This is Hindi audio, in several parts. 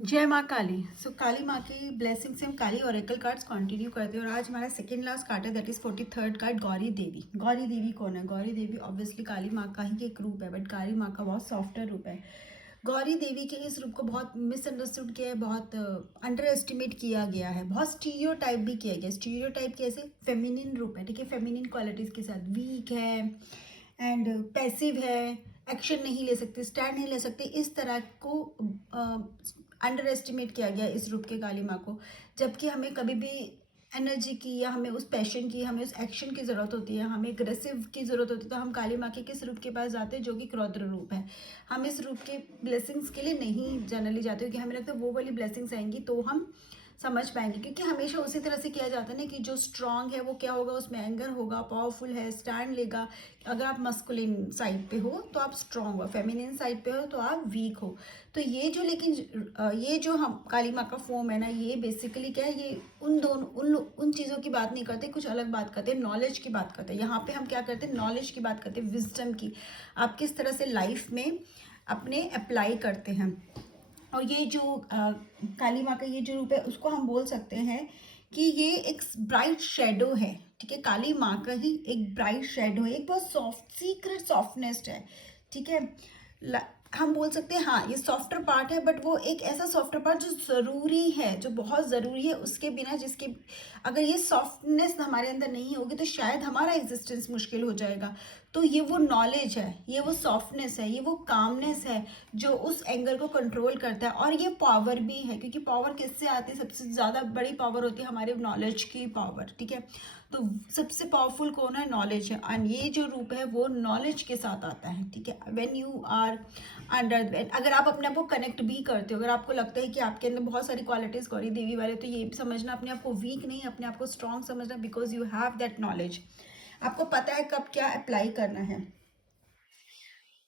जय माँ काली। काली माँ की ब्लेसिंग से हम काली ओरेकल कार्ड्स कंटिन्यू करते हैं और आज हमारा सेकंड लास्ट कार्ड है, that is 43rd card, Gauri Devi. Gauri Devi कौन है? गौरी देवी ऑब्वियसली काली माँ का ही एक रूप है, बट काली माँ का बहुत सॉफ्टर रूप है। गौरी देवी के इस रूप को बहुत मिसअंडरस्टूड किया है, बहुत अंडर एस्टिमेट किया गया है, बहुत स्टीरियोटाइप भी किया गया। स्टीरियोटाइप कैसे? फेमिनिन रूप है, ठीक है, फेमिनिन क्वालिटीज के साथ, वीक है एंड पैसिव है, एक्शन नहीं ले सकते, स्टैंड नहीं ले सकते, इस तरह को अंडर एस्टिमेट किया गया इस रूप के काली माँ को। जबकि हमें कभी भी एनर्जी की या हमें उस पैशन की, हमें उस एक्शन की ज़रूरत होती है, हमें एग्रेसिव की ज़रूरत होती है, तो हम काली माँ के किस रूप के पास जाते हैं? जो कि रौद्र रूप है। हम इस रूप के ब्लेसिंग्स के लिए नहीं जनरली जाते, क्योंकि हमें लगता है वो वाली ब्लेसिंग्स आएंगी तो हम समझ पाएंगे, क्योंकि हमेशा उसी तरह से किया जाता है ना कि जो स्ट्रांग है वो क्या होगा, उसमें एंगर होगा, पावरफुल है, स्टैंड लेगा। अगर आप मस्कुलिन साइड पे हो तो आप स्ट्रांग हो, फेमिनिन साइड पे हो तो आप वीक हो। तो ये जो, लेकिन ये जो हम काली माँ का फॉर्म है ना, ये बेसिकली क्या है, ये उन दोनों उन चीज़ों की बात नहीं करते, कुछ अलग बात करते हैं, नॉलेज की बात करते हैं। यहाँ पे हम क्या करते हैं? नॉलेज की बात करते हैं, विजडम की। आप किस तरह से लाइफ में अपने अप्लाई करते हैं। और ये जो काली माँ का ये जो रूप है, उसको हम बोल सकते हैं कि ये एक ब्राइट शेडो है, ठीक है। काली माँ का ही एक ब्राइट शेडो है, एक बहुत सॉफ्ट सीक्रेट सॉफ्टनेस है, ठीक है। हम बोल सकते हैं हाँ ये सॉफ्टर पार्ट है, बट वो एक ऐसा सॉफ्टर पार्ट जो ज़रूरी है, जो बहुत ज़रूरी है। उसके बिना, जिसके अगर ये सॉफ्टनेस हमारे अंदर नहीं होगी तो शायद हमारा एग्जिस्टेंस मुश्किल हो जाएगा। तो ये वो नॉलेज है, ये वो सॉफ्टनेस है, ये वो कामनेस है जो उस एंगर को कंट्रोल करता है। और ये पावर भी है, क्योंकि पावर किससे आती है? सबसे ज़्यादा बड़ी पावर होती है हमारे नॉलेज की पावर, ठीक है। तो सबसे पावरफुल कौन है? नॉलेज है। और ये जो रूप है वो नॉलेज के साथ आता है, ठीक है। व्हेन यू आर अंडर, अगर आप अपने आप को कनेक्ट भी करते हो, अगर आपको लगता है कि आपके अंदर बहुत सारी क्वालिटीज गौरी देवी वाले, तो ये भी समझना अपने आप को वीक नहीं, अपने आप को स्ट्रांग समझना, because you have that knowledge. आपको पता है कब क्या अप्लाई करना है।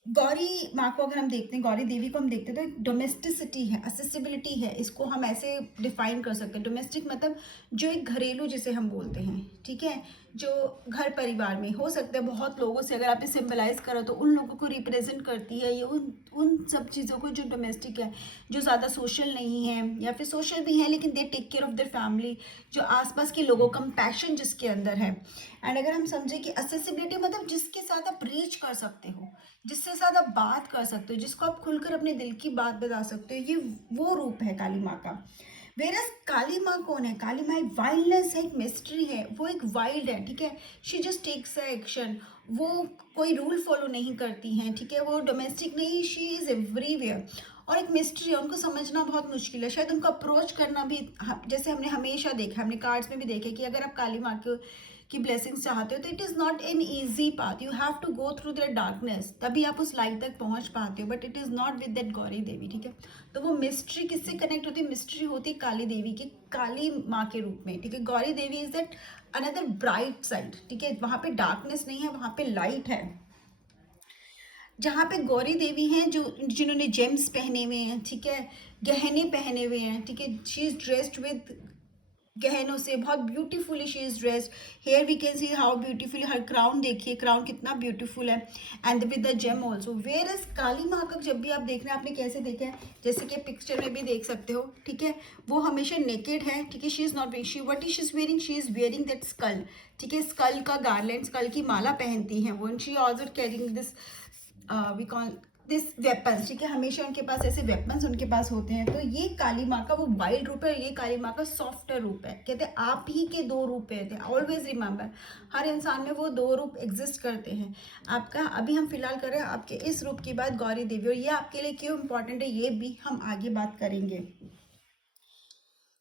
गौरी माँ को अगर हम देखते हैं, गौरी देवी को हम देखते हैं, तो एक डोमेस्टिसिटी है, असेसिबिलिटी है, इसको हम ऐसे डिफाइन कर सकते हैं। डोमेस्टिक मतलब जो एक घरेलू जिसे हम बोलते हैं, ठीक है, जो घर परिवार में हो सकता है बहुत लोगों से, अगर आप सिंबलाइज करो तो उन लोगों को रिप्रेजेंट करती है ये, उन सब चीज़ों को जो डोमेस्टिक है, जो ज़्यादा सोशल नहीं है या फिर सोशल भी है लेकिन they take care of their family, जो आसपास के लोगों, कंपैशन जिसके अंदर है। एंड अगर हम समझे कि असेसिबिलिटी मतलब जिसके साथ आप रीच कर सकते हो, जिससे साथ आप बात कर सकते हो, जिसको आप खुलकर अपने दिल की बात बता सकते हो, ये वो रूप है काली माँ का। वेरस काली माँ कौन है? काली माँ एक वाइल्डनेस है, एक मिस्ट्री है, वो एक वाइल्ड है, ठीक है। She just takes a action, वो कोई रूल फॉलो नहीं करती हैं, ठीक है। वो डोमेस्टिक नहीं, शी इज एवरीवेयर। और एक मिस्ट्री है, उनको समझना बहुत मुश्किल है, शायद उनको अप्रोच करना भी। जैसे हमने हमेशा देखा, हमने कार्ड्स में भी देखे कि अगर आप काली माँ की ब्लेसिंग्स चाहते हो तो it is not an easy path, you have to go through that darkness, तभी आप उस लाइट तक पहुंच पाते हो, but it is not with that Gauri Devi, ठीक है। तो वो मिस्ट्री किससे कनेक्ट होती है? मिस्ट्री होती है काली देवी की, काली माँ के रूप में, ठीक है। Gauri Devi is that another bright side, ठीक है। वहाँ पे डार्कनेस नहीं है, वहाँ पे लाइट है। जहाँ पे गौरी देवी हैं, जो जिन्होंने जेम्स पहने हुए हैं, ठीक है, गहने पहने हुए हैं, ठीक है, शी इज ड्रेस्ड विद गहनों से, बहुत beautifully she is dressed. Here we can see how beautifully, her crown देखिए, क्राउन कितना ब्यूटीफुल है, and with the gem also. Where is Kali Maa का जब भी आप देख रहे हैं, आपने कैसे देखा है, जैसे कि पिक्चर में भी देख सकते हो, ठीक है, वो हमेशा नेकेड है, ठीक है। She is not wearing, she what is wearing, she is wearing that skull, ठीक है, स्कल का गार्लैंड, स्कल की माला पहनती हैं वो। She also carrying this we call this weapons, ठीक है, हमेशा उनके पास ऐसे वेपन्स उनके पास होते हैं। तो ये काली माँ का वो वाइल्ड रूप है, ये काली माँ का सॉफ्टर रूप है। कहते हैं आप ही के दो रूप रहते हैं, ऑलवेज रिमेंबर, हर इंसान में वो दो रूप एग्जिस्ट करते हैं। आपका अभी हम फिलहाल कर रहे हैं आपके इस रूप की बात, गौरी देवी, और ये आपके लिए क्यों इंपॉर्टेंट है ये भी हम आगे बात करेंगे।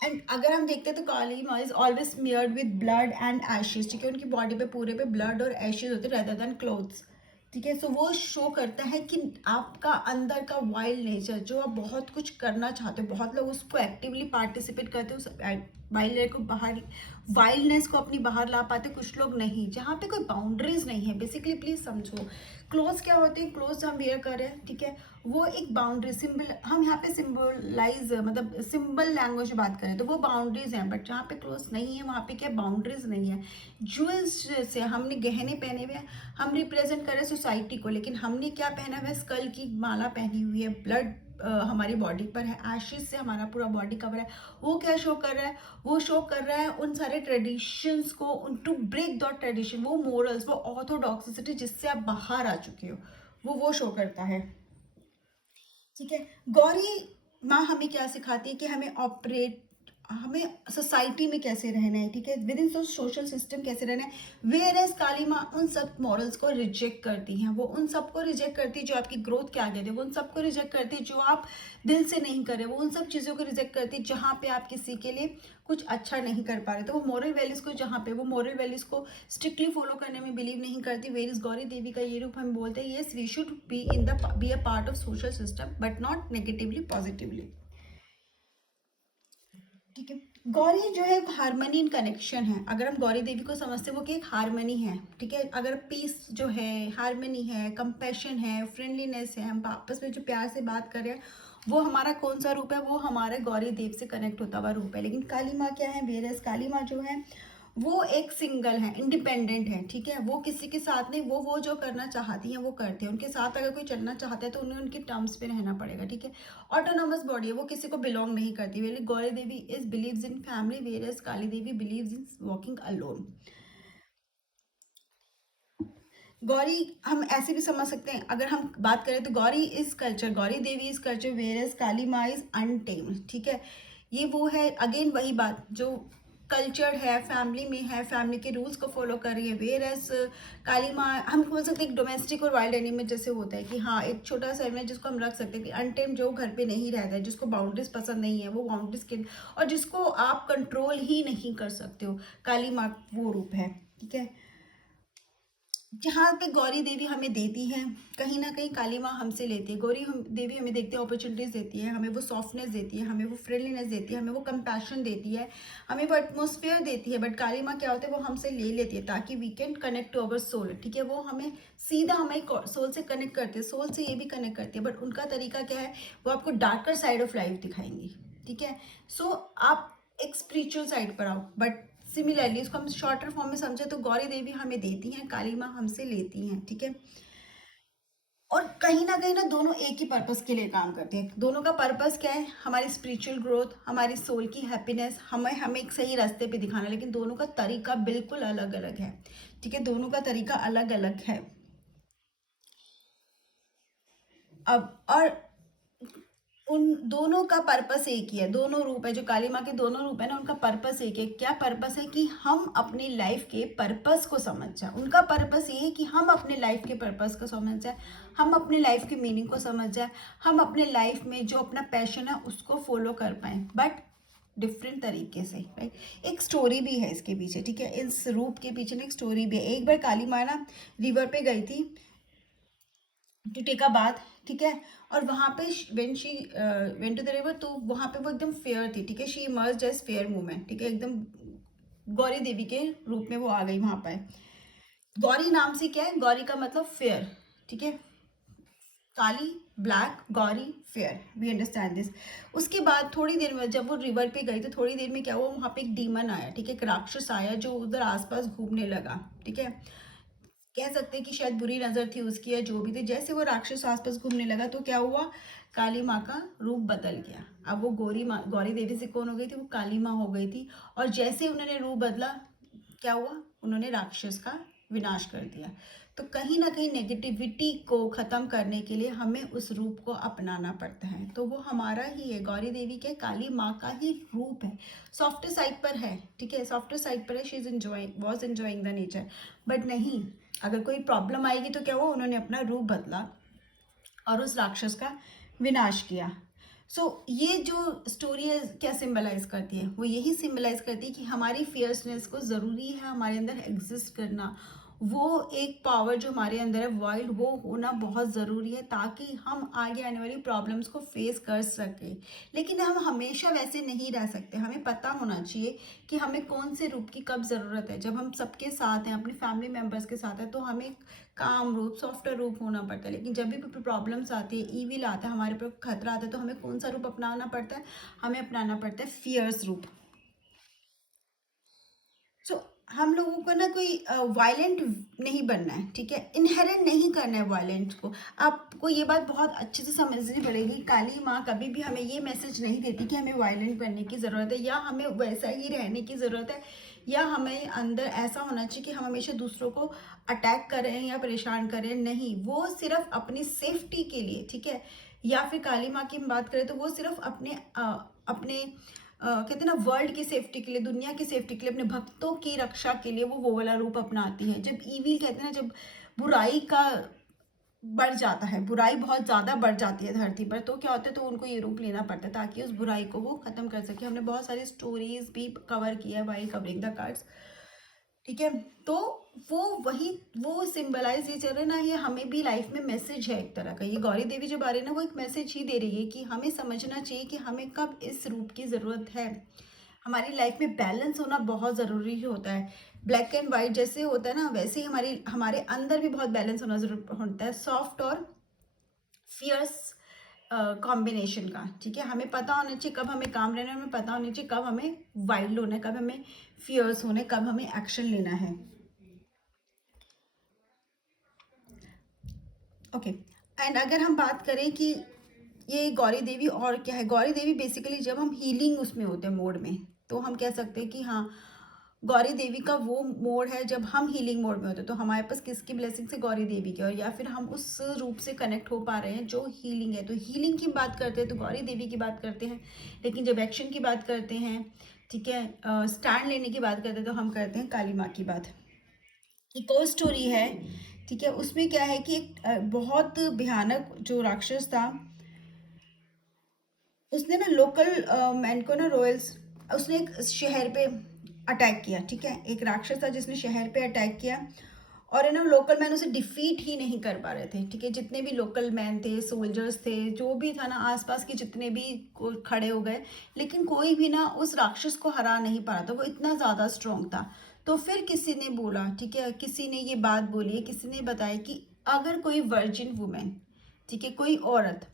एंड अगर हम देखते हैं तो काली Maa is always smeared with blood and Ashes, ठीक है, उनकी बॉडी पे पूरे पे ब्लड और एशेज होते हैं रेदर देन क्लोथ्स, ठीक है। सो वो शो करता है कि आपका अंदर का वाइल्ड नेचर, जो आप बहुत कुछ करना चाहते हो, बहुत लोग उसको एक्टिवली पार्टिसिपेट करते हो, वाइल्ड को बाहर, वाइल्डनेस को अपनी बाहर ला पाते, कुछ लोग नहीं, जहाँ पे कोई बाउंड्रीज नहीं है। बेसिकली प्लीज समझो, क्लोथ्स क्या होते हैं? क्लोथ्स हम वेयर कर रहे हैं, ठीक है, वो एक बाउंड्री सिंबल, हम यहाँ पे सिंबलाइज मतलब सिंबल लैंग्वेज बात करें तो वो बाउंड्रीज हैं, बट जहाँ पे क्लोथ्स नहीं है वहाँ पे क्या बाउंड्रीज नहीं है। ज्वेल्स से हमने गहने पहने हुए हैं, हम रिप्रेजेंट कर रहे हैं सोसाइटी को, लेकिन हमने क्या पहना हुआ है? स्कल की माला पहनी हुई है, ब्लड हमारी बॉडी पर है, एशेस से हमारा पूरा बॉडी कवर है। वो क्या शो कर रहा है? वो शो कर रहा है उन सारे ट्रेडिशंस को, उन टू ब्रेक द ट्रेडिशन, वो मोरल्स, वो ऑर्थोडॉक्सिसिटी जिससे आप बाहर आ चुके हो, वो शो करता है। ठीक है, गौरी माँ हमें क्या सिखाती है कि हमें सोसाइटी में कैसे रहना है, ठीक है, विद इन सोशल सिस्टम कैसे रहना है। वेयर एज काली माँ उन सब मॉरल्स को रिजेक्ट करती हैं, वो उन सबको रिजेक्ट करती है जो आपकी ग्रोथ के आगे थे, वो उन सबको रिजेक्ट करती है जो आप दिल से नहीं कर रहे, वो उन सब चीज़ों को रिजेक्ट करती है जहाँ पे आप किसी के लिए कुछ अच्छा नहीं कर पा रहे। तो वो मॉरल वैल्यूज़ को, जहाँ पे वो मॉरल वैल्यूज़ को स्ट्रिक्टली फॉलो करने में बिलीव नहीं करती, वेयर इज गौरी देवी का ये रूप हम बोलते हैं yes we should be a part of social system but not negatively, positively. ठीक है, गौरी जो है हारमोनी इन कनेक्शन है। अगर हम गौरी देवी को समझते हैं वो कि एक हारमोनी है, ठीक है, अगर पीस जो है, हारमोनी है, कंपैशन है, फ्रेंडलीनेस है, हम आपस में जो प्यार से बात कर रहे हैं, वो हमारा कौन सा रूप है? वो हमारे गौरी देव से कनेक्ट होता हुआ रूप है। लेकिन काली माँ क्या है? वेरस काली माँ जो है वो एक सिंगल है, इंडिपेंडेंट है, ठीक है, वो किसी के साथ नहीं, वो जो करना चाहती हैं वो करते हैं, उनके साथ अगर कोई चलना चाहता है तो उन्हें उनके टर्म्स पे रहना पड़ेगा, ठीक है। ऑटोनॉमस बॉडी है, वो किसी को बिलोंग नहीं करती। While Gauri Devi is believes in family, whereas Kali Devi believes in walking alone. Gauri हम ऐसे भी समझ सकते हैं, अगर हम बात करें तो Gauri is culture, Gauri Devi is culture, whereas Kali Maa is untamed, ठीक है। ये वो है, अगेन वही बात, जो कल्चर है, फैमिली में है, फैमिली के रूल्स को फॉलो कर रही है। वेयर एज काली माँ हम बोल सकते हैं एक डोमेस्टिक और वाइल्ड एनिमल जैसे होता है कि हाँ एक छोटा सा एनिमल जिसको हम रख सकते हैं कि अनटेम, जो घर पे नहीं रहता है, जिसको बाउंड्रीज पसंद नहीं है, वो बाउंड्रीज के और जिसको आप कंट्रोल ही नहीं कर सकते हो, काली माँ वो रूप है, ठीक है। जहाँ पे गौरी देवी हमें देती है, कहीं ना कहीं काली माँ हमसे लेती है। देवी हमें देखते हैं, अपॉर्चुनिटीज देती है, हमें वो सॉफ्टनेस देती है, हमें वो फ्रेंडलीनेस देती है, हमें वो कंपैशन देती है, हमें वो एटमोसफियर देती है। बट काली माँ क्या होता है, वो हमसे ले लेती है ताकि we can connect to our soul, ठीक है। वो हमें सीधा हमें सोल से कनेक्ट करते हैं, सोल से ये भी कनेक्ट करती है, बट उनका तरीका क्या है, वो आपको डार्कर साइड ऑफ लाइफ दिखाएंगी, ठीक है। सो आप एक स्पिरिचुअल साइड पर आओ, बट सिमिलरली इसको हम शॉर्टर फॉर्म में समझे तो गौरी देवी हमें देती हैं, काली माँ हमसे लेती हैं, ठीक है। और कहीं ना दोनों एक ही पर्पस के लिए काम करते हैं। दोनों का पर्पस क्या है? हमारी स्पिरिचुअल ग्रोथ, हमारी सोल की हैप्पीनेस, हमें हमें एक सही रास्ते पे दिखाना। लेकिन दोनों का तरीका बिल्कुल अलग अलग है, ठीक है, दोनों का तरीका अलग अलग है। अब और उन दोनों का पर्पस एक ही है, दोनों रूप है जो काली माँ के दोनों रूप है ना, उनका पर्पस एक है। क्या पर्पस है? कि हम अपनी लाइफ के पर्पस को समझ जाए। उनका पर्पस ये है कि हम अपने लाइफ के पर्पस को समझ जाए, हम अपने लाइफ के मीनिंग को समझ जाए, हम अपने लाइफ में जो अपना पैशन है उसको फॉलो कर पाए, बट डिफरेंट तरीके से, राइट। एक स्टोरी भी है इसके पीछे, ठीक है, इस रूप के पीछे ना एक स्टोरी भी है। एक बार काली माँ ना रिवर पे गई थी टू टेक अ बाथ, ठीक है, और वहाँ पे when she went to the river, तो वहाँ पे वो एकदम फेयर थी, ठीक है, she emerged as fair women, ठीक है, एकदम गौरी देवी के रूप में वो आ गई वहाँ पर। गौरी नाम से क्या है? गौरी का मतलब फेयर, ठीक है, Kali, black, Gauri, fair, we understand this. उसके बाद थोड़ी देर में जब वो रिवर पे गई तो थोड़ी देर में क्या हुआ, वहाँ पे एक डीमन आया, ठीक है, एक राक्षस आया जो उधर आसपास घूमने लगा, ठीक है। कह सकते हैं कि शायद बुरी नजर थी उसकी या जो भी थी। जैसे वो राक्षस आसपास घूमने लगा तो क्या हुआ, काली माँ का रूप बदल गया। अब वो गौरी देवी से कौन हो गई थी? वो काली माँ हो गई थी। और जैसे उन्होंने रूप बदला, क्या हुआ, उन्होंने राक्षस का विनाश कर दिया। तो कहीं ना कहीं नेगेटिविटी को खत्म करने के लिए हमें उस रूप को अपनाना पड़ता है। तो वो हमारा ही है, गौरी देवी के, काली माँ का ही रूप है। सॉफ्ट साइड पर है, ठीक है, सॉफ्ट साइड पर है, she is enjoying, was enjoying the nature. But नहीं, अगर कोई प्रॉब्लम आएगी तो क्या हुआ, उन्होंने अपना रूप बदला और उस राक्षस का विनाश किया। ये जो स्टोरी है क्या सिंबलाइज करती है? वो यही सिंबलाइज करती है कि हमारी फियर्सनेस को ज़रूरी है हमारे अंदर एग्जिस्ट करना। वो एक पावर जो हमारे अंदर है वाइल्ड, वो होना बहुत ज़रूरी है ताकि हम आगे आने वाली प्रॉब्लम्स को फेस कर सकें। लेकिन हम हमेशा वैसे नहीं रह सकते, हमें पता होना चाहिए कि हमें कौन से रूप की कब ज़रूरत है। जब हम सबके साथ हैं, अपनी फैमिली मेम्बर्स के साथ हैं, तो हमें काम रूप, सॉफ्टवेयर रूप होना पड़ता है। लेकिन जब भी प्रॉब्लम्स आती है, ईविल आता है, हमारे पर खतरा आता है, तो हमें कौन सा रूप अपनाना पड़ता है? हमें अपनाना पड़ता है फियर्स रूप। सो हम लोगों को ना कोई वायलेंट नहीं बनना है, ठीक है, इनहेरेंट नहीं करना है वायलेंस को। आपको ये बात बहुत अच्छे से समझनी पड़ेगी, काली माँ कभी भी हमें ये मैसेज नहीं देती कि हमें वायलेंट बनने की ज़रूरत है या हमें वैसा ही रहने की ज़रूरत है, या हमें अंदर ऐसा होना चाहिए कि हम हमेशा दूसरों को अटैक करें या परेशान करें। नहीं, वो सिर्फ अपनी सेफ्टी के लिए, ठीक है, या फिर काली माँ की हम बात करें तो वो सिर्फ अपने कहते हैं ना वर्ल्ड की सेफ्टी के लिए, दुनिया की सेफ्टी के लिए, अपने भक्तों की रक्षा के लिए वो वाला रूप अपनाती है। जब ईविल कहते हैं ना, जब बुराई का बढ़ जाता है, बुराई बहुत ज़्यादा बढ़ जाती है धरती पर, तो क्या होता है, तो उनको ये रूप लेना पड़ता है ताकि उस बुराई को वो ख़त्म कर सके। हमने बहुत सारी स्टोरीज भी कवर किया है बाई कवरिंग द कार्ड्स, ठीक है। तो वो वही वो सिंबलाइज ये चल रहा है ना, ये हमें भी लाइफ में मैसेज है एक तरह का। ये गौरी देवी जो आ रही है ना, वो एक मैसेज ही दे रही है कि हमें समझना चाहिए कि हमें कब इस रूप की ज़रूरत है। हमारी लाइफ में बैलेंस होना बहुत ज़रूरी होता है। ब्लैक एंड वाइट जैसे होता है ना, वैसे ही हमारे अंदर भी बहुत बैलेंस होना जरूर होता है, सॉफ्ट और फियर्स कॉम्बिनेशन का, ठीक है। हमें पता होना चाहिए कब हमें काम रहना है, हमें पता होना चाहिए कब हमें वाइल्ड होना है, कब हमें फियर्स होना है, कब हमें एक्शन लेना है। ओके, एंड अगर हम बात करें कि ये गौरी देवी और क्या है, गौरी देवी बेसिकली जब हम हीलिंग उसमें होते हैं मोड में, तो हम कह सकते हैं कि हाँ, गौरी देवी का वो मोड है जब हम हीलिंग मोड में होते हैं, तो हमारे पास किसकी ब्लेसिंग से, गौरी देवी की, और या फिर हम उस रूप से कनेक्ट हो पा रहे हैं जो हीलिंग है। तो हीलिंग की बात करते हैं तो गौरी देवी की बात करते हैं, लेकिन जब एक्शन की बात करते हैं, ठीक है, स्टैंड लेने की बात करते हैं, तो हम करते हैं काली माँ की बात। एक और स्टोरी है, ठीक है, उसमें क्या है कि एक बहुत भयानक जो राक्षस था, उसने ना लोकल मैन को ना रॉयल्स, उसने एक शहर पे अटैक किया, ठीक है, एक राक्षस था जिसने शहर पे अटैक किया, और है ना लोकल मैन उसे डिफीट ही नहीं कर पा रहे थे, ठीक है। जितने भी लोकल मैन थे, सोल्जर्स थे, जो भी था ना, आसपास के जितने भी खड़े हो गए, लेकिन कोई भी ना उस राक्षस को हरा नहीं पा रहा था, वो इतना ज़्यादा स्ट्रांग था। तो फिर किसी ने बोला, ठीक है, किसी ने ये बात बोली है, किसी ने बताया कि अगर कोई वर्जिन वुमेन, ठीक है, कोई औरत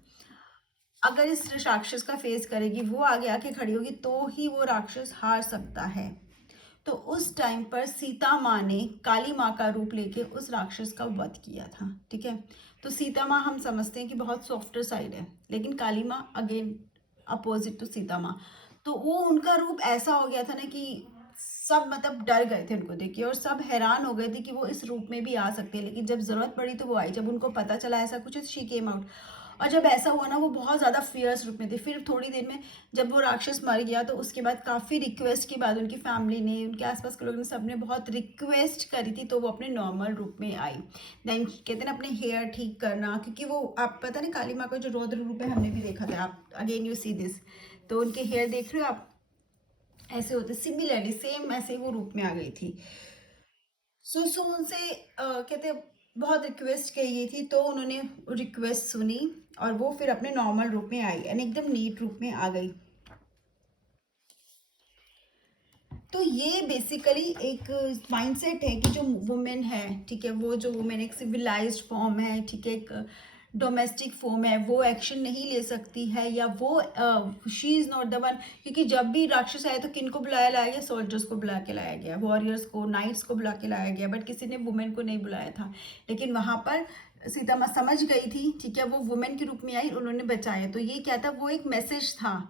अगर इस राक्षस का फेस करेगी, वो आगे आके खड़ी होगी, तो ही वो राक्षस हार सकता है। तो उस टाइम पर सीता माँ ने काली माँ का रूप लेके उस राक्षस का वध किया था, ठीक है। तो सीता माँ हम समझते हैं कि बहुत सॉफ्टर साइड है, लेकिन काली माँ अगेन अपोजिट टू सीता माँ। तो वो उनका रूप ऐसा हो गया था ना कि सब मतलब डर गए थे उनको देख के, और सब हैरान हो गए थे कि वो इस रूप में भी आ सकते हैं। लेकिन जब जरूरत पड़ी तो वो आई, जब उनको पता चला ऐसा कुछ, शी केम आउट। और जब ऐसा हुआ ना, वो बहुत ज़्यादा फियर्स रूप में थे। फिर थोड़ी देर में जब वो राक्षस मर गया, तो उसके बाद काफ़ी रिक्वेस्ट के बाद उनकी फैमिली ने, उनके आसपास के लोगों ने, सबने बहुत रिक्वेस्ट करी थी, तो वो अपने नॉर्मल रूप में आई। देन कहते हैं ना अपने हेयर ठीक करना, क्योंकि वो आप पता नहीं काली माँ का जो रौद्र रूप है हमने भी देखा था, आप अगेन यू सी दिस, तो उनके हेयर देख रहे हो आप, ऐसे होते सिमिलरली सेम ऐसे ही वो रूप में आ गई थी। सो उनसे कहते बहुत रिक्वेस्ट की गई थी, तो उन्होंने रिक्वेस्ट सुनी और वो फिर अपने नॉर्मल रूप में आई एंड एकदम नीट रूप में आ गई। तो ये बेसिकली एक माइंडसेट है कि जो वुमेन है, ठीक है, वो जो वुमेन एक सिविलाइज्ड फॉर्म है, ठीक है, एक डोमेस्टिक फॉर्म है, वो एक्शन नहीं ले सकती है, या वो she is not the one. क्योंकि जब भी राक्षस आए तो किन को बुलाया लाया गया, सोल्जर्स को बुला के लाया गया, वॉरियर्स को, नाइट्स को बुला के लाया गया, बट किसी ने वुमेन को नहीं बुलाया था। लेकिन वहाँ पर सीता माँ समझ गई थी, ठीक है, वो वुमेन के रूप में आई, उन्होंने बचाया। तो ये क्या था, वो एक मैसेज था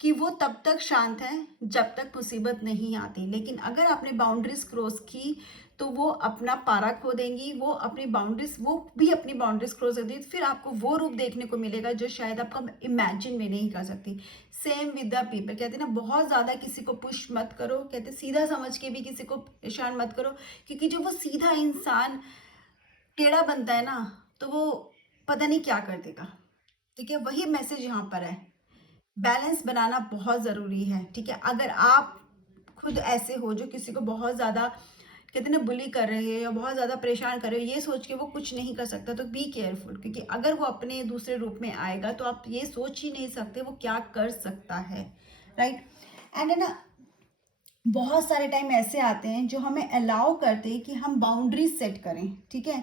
कि वो तब तक शांत है जब तक मुसीबत नहीं आती, लेकिन अगर आपने बाउंड्रीज क्रॉस की तो वो अपना पारा खो देंगी, वो अपनी बाउंड्रीज, वो भी अपनी बाउंड्रीज क्रॉस कर देगी, फिर आपको वो रूप देखने को मिलेगा जो शायद आपको इमेजिन भी नहीं कर सकती। सेम विद द पीपल, कहते हैं ना बहुत ज़्यादा किसी को पुश मत करो, कहते सीधा समझ के भी किसी को परेशान मत करो, क्योंकि जो वो सीधा इंसान टेढ़ा बनता है ना, तो वो पता नहीं क्या कर देगा, ठीक है। वही मैसेज यहाँ पर है, बैलेंस बनाना बहुत ज़रूरी है, ठीक है। अगर आप खुद ऐसे हो जो किसी को बहुत ज़्यादा कहते हैं ना बुली कर रहे हैं या बहुत ज़्यादा परेशान कर रहे हो, ये सोच के वो कुछ नहीं कर सकता, तो बी केयरफुल, क्योंकि अगर वो अपने दूसरे रूप में आएगा तो आप ये सोच ही नहीं सकते वो क्या कर सकता है, राइट। एंड है ना, बहुत सारे टाइम ऐसे आते हैं जो हमें अलाउ करते हैं कि हम बाउंड्रीज सेट करें, ठीक है।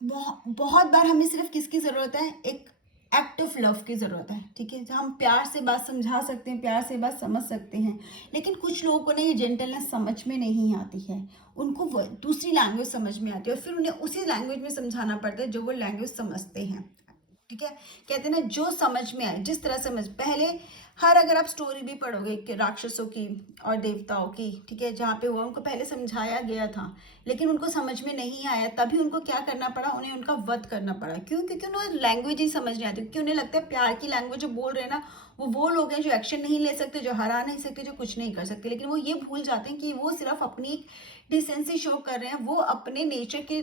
बहुत बार हमें सिर्फ किसकी ज़रूरत है, एक एक्ट ऑफ लव की ज़रूरत है, ठीक है। हम प्यार से बात समझा सकते हैं, प्यार से बात समझ सकते हैं, लेकिन कुछ लोगों को ना ये जेंटलनेस समझ में नहीं आती है। उनको वो दूसरी लैंग्वेज समझ में आती है और फिर उन्हें उसी लैंग्वेज में समझाना पड़ता है जो वो लैंग्वेज समझते हैं, ठीक है। कहते हैं ना, जो समझ में आए, जिस तरह समझ, पहले हर, अगर आप स्टोरी भी पढ़ोगे कि राक्षसों की और देवताओं की, ठीक है, जहाँ पे हुआ उनको पहले समझाया गया था, लेकिन उनको समझ में नहीं आया, तभी उनको क्या करना पड़ा, उन्हें उनका वध करना पड़ा। क्यों? क्योंकि उन्हें लैंग्वेज ही समझ नहीं आती, क्योंकि उन्हें लगता है प्यार की लैंग्वेज जो बोल रहे हैं ना, वो लोग हैं जो एक्शन नहीं ले सकते, जो हरा नहीं सकते, जो कुछ नहीं कर सकते। लेकिन वो ये भूल जाते हैं कि वो सिर्फ अपनी एक डिसेंसी शो कर रहे हैं, वो अपने नेचर के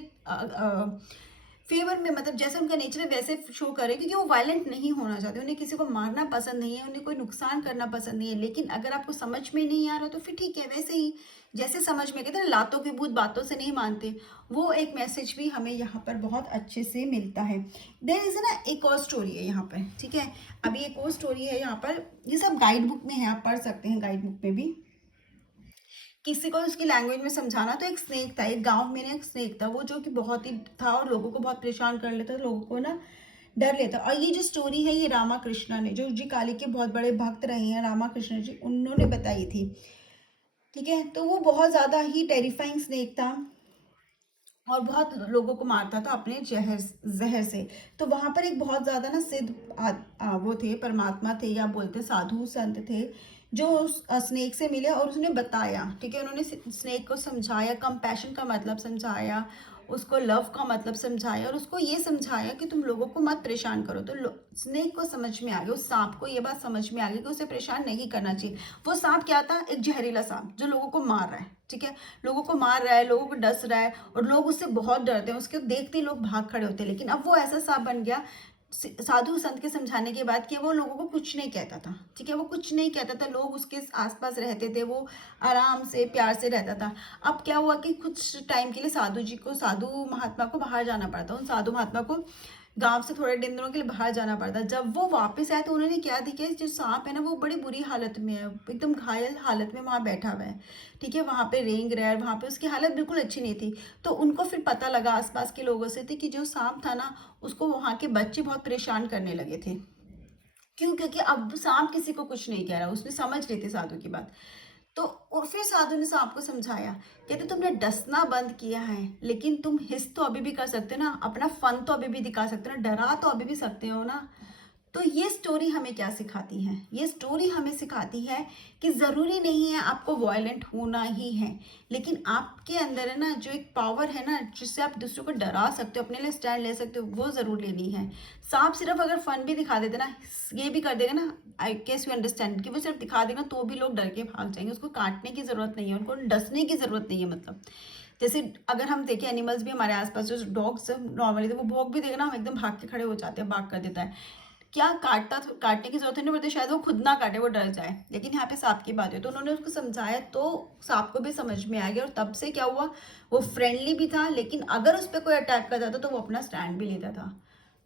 फेवर में, मतलब जैसे उनका नेचर है वैसे शो करे, क्योंकि वो वायलेंट नहीं होना चाहते, उन्हें किसी को मारना पसंद नहीं है, उन्हें कोई नुकसान करना पसंद नहीं है। लेकिन अगर आपको समझ में नहीं आ रहा तो फिर ठीक है, वैसे ही जैसे समझ में, कहते हैं लातों के भूत बातों से नहीं मानते, वो एक मैसेज भी हमें यहाँ पर बहुत अच्छे से मिलता है। देयर इज ना एक और स्टोरी है यहाँ पर, ठीक है। अभी एक और स्टोरी है यहाँ पर, ये सब गाइड बुक में है, आप पढ़ सकते हैं गाइड बुक में भी। किसी को उसकी लैंग्वेज में समझाना, तो एक स्नेक था, एक गांव में ना एक स्नेक था, वो जो कि बहुत ही था और लोगों को बहुत परेशान कर लेता, लोगों को ना डर लेता। और ये जो स्टोरी है, ये रामा कृष्णा ने, जो जी काली के बहुत बड़े भक्त रहे हैं, रामा कृष्ण जी, उन्होंने बताई थी, ठीक है। तो वो बहुत ज़्यादा ही टेरिफाइंग स्नेक था और बहुत लोगों को मारता था अपने जहर जहर से। तो वहाँ पर एक बहुत ज़्यादा ना सिद्ध वो थे, परमात्मा थे, या बोलते साधु संत थे, जो उस स्नेक से मिले और उसने बताया, ठीक है। उन्होंने स्नेक को समझाया, कंपैशन का मतलब समझाया, उसको लव का मतलब समझाया, और उसको ये समझाया कि तुम लोगों को मत परेशान करो। तो स्नेक को समझ में आ गया, उस सांप को ये बात समझ में आ गई कि उसे परेशान नहीं करना चाहिए। वो सांप क्या था? एक जहरीला सांप जो लोगों को मार रहा है, ठीक है। लोगों को मार रहा है, लोगों को डस रहा है, और लोग उससे बहुत डरते हैं, उसके देखते ही लोग भाग खड़े होते हैं। लेकिन अब वो ऐसा सांप बन गया, साधु संत के समझाने के बाद, कि वो लोगों को कुछ नहीं कहता था, ठीक है। वो कुछ नहीं कहता था, लोग उसके आसपास रहते थे, वो आराम से प्यार से रहता था। अब क्या हुआ कि कुछ टाइम के लिए साधु महात्मा को बाहर जाना पड़ता, उन साधु महात्मा को गांव से थोड़े दिनों के लिए बाहर जाना पड़ता। जब वो वापस आए तो उन्होंने क्या देखा, जो सांप है ना, वो बड़ी बुरी हालत में है, एकदम घायल हालत में वहां बैठा हुआ है, ठीक है। वहां पे रेंग रहा है, वहां पे उसकी हालत बिल्कुल अच्छी नहीं थी। तो उनको फिर पता लगा आसपास के लोगों से थे कि जो सांप था ना, उसको वहां के बच्चे बहुत परेशान करने लगे थे। क्यों? क्योंकि अब सांप किसी को कुछ नहीं कह रहा, उसने समझ रही थी साधु की बात। तो और फिर साधु ने सांप को समझाया, कहते तुमने डसना बंद किया है, लेकिन तुम हिस तो अभी भी कर सकते हो ना, अपना फन तो अभी भी दिखा सकते हो ना, डरा तो अभी भी सकते हो ना। तो ये स्टोरी हमें क्या सिखाती है? ये स्टोरी हमें सिखाती है कि ज़रूरी नहीं है आपको वायलेंट होना ही है, लेकिन आपके अंदर है ना जो एक पावर है ना, जिससे आप दूसरों को डरा सकते हो, अपने लिए स्टैंड ले सकते हो, वो ज़रूर लेनी है। सांप सिर्फ अगर फन भी दिखा देते ना, ये भी कर देगा ना, आई गेस यू अंडरस्टैंड, कि वो सिर्फ दिखा देगा तो भी लोग डर के भाग जाएंगे, उसको काटने की ज़रूरत नहीं है, उनको डसने की ज़रूरत नहीं है। मतलब जैसे अगर हम देखें एनिमल्स भी हमारे आसपास, जो डॉग्स नॉर्मली थे, वो भौंक भी देगा ना, हम एकदम भाग के खड़े हो जाते हैं, भाग कर देता है। क्या काटने की जरूरत नहीं पड़ती, शायद वो खुद ना काटे, वो डर जाए। लेकिन यहाँ पे सांप की बात है, तो उन्होंने उसको समझाया, तो सांप को भी समझ में आ गया, और तब से क्या हुआ, वो फ्रेंडली भी था, लेकिन अगर उस पर कोई अटैक करता था तो वो अपना स्टैंड भी लेता था।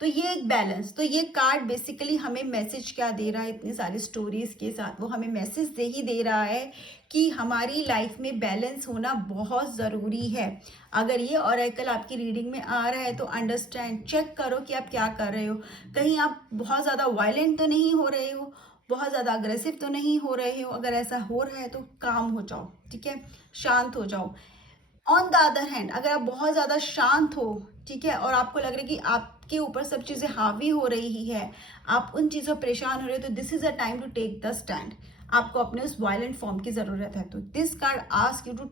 तो ये एक बैलेंस, तो ये कार्ड बेसिकली हमें मैसेज क्या दे रहा है, इतनी सारी स्टोरीज के साथ वो हमें मैसेज दे ही दे रहा है कि हमारी लाइफ में बैलेंस होना बहुत ज़रूरी है। अगर ये ऑरेकल आपकी रीडिंग में आ रहा है तो अंडरस्टैंड, चेक करो कि आप क्या कर रहे हो, कहीं आप बहुत ज़्यादा वायलेंट तो नहीं हो रहे हो, बहुत ज़्यादा अग्रेसिव तो नहीं हो रहे हो। अगर ऐसा हो रहा है तो काम हो जाओ, ठीक है, शांत हो जाओ। ऑन द अदर हैंड, अगर आप बहुत ज़्यादा शांत हो, ठीक है, और आपको लग रहा है कि आपके ऊपर सब चीज़ें हावी हो रही है, आप उन चीज़ों परेशान हो रहे हो, तो this is a time to take the stand. आपको अपने उस वायलेंट फॉर्म की ज़रूरत है। तो this card ask you to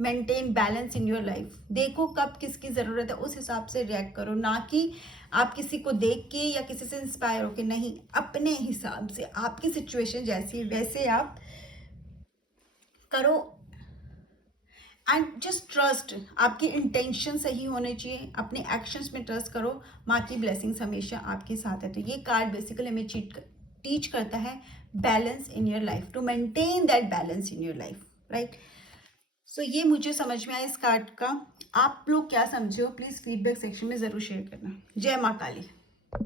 maintain balance in your life. देखो कब किसकी ज़रूरत है, उस हिसाब से रिएक्ट करो, ना कि आप किसी को देख के या किसी से इंस्पायर होके, नहीं, अपने हिसाब से आपकी सिचुएशन जैसी वैसे आप करो। एंड जस्ट ट्रस्ट, आपके इंटेंशन सही होने चाहिए, अपने एक्शंस में ट्रस्ट करो, माँ की ब्लेसिंग्स हमेशा आपके साथ है। तो ये कार्ड बेसिकली हमें टीच करता है balance in your life, to maintain that balance in your life, right. So ये मुझे समझ में आया इस कार्ड का। आप लोग क्या समझे हो, प्लीज़ फीडबैक सेक्शन में ज़रूर शेयर करना। जय माँ काली।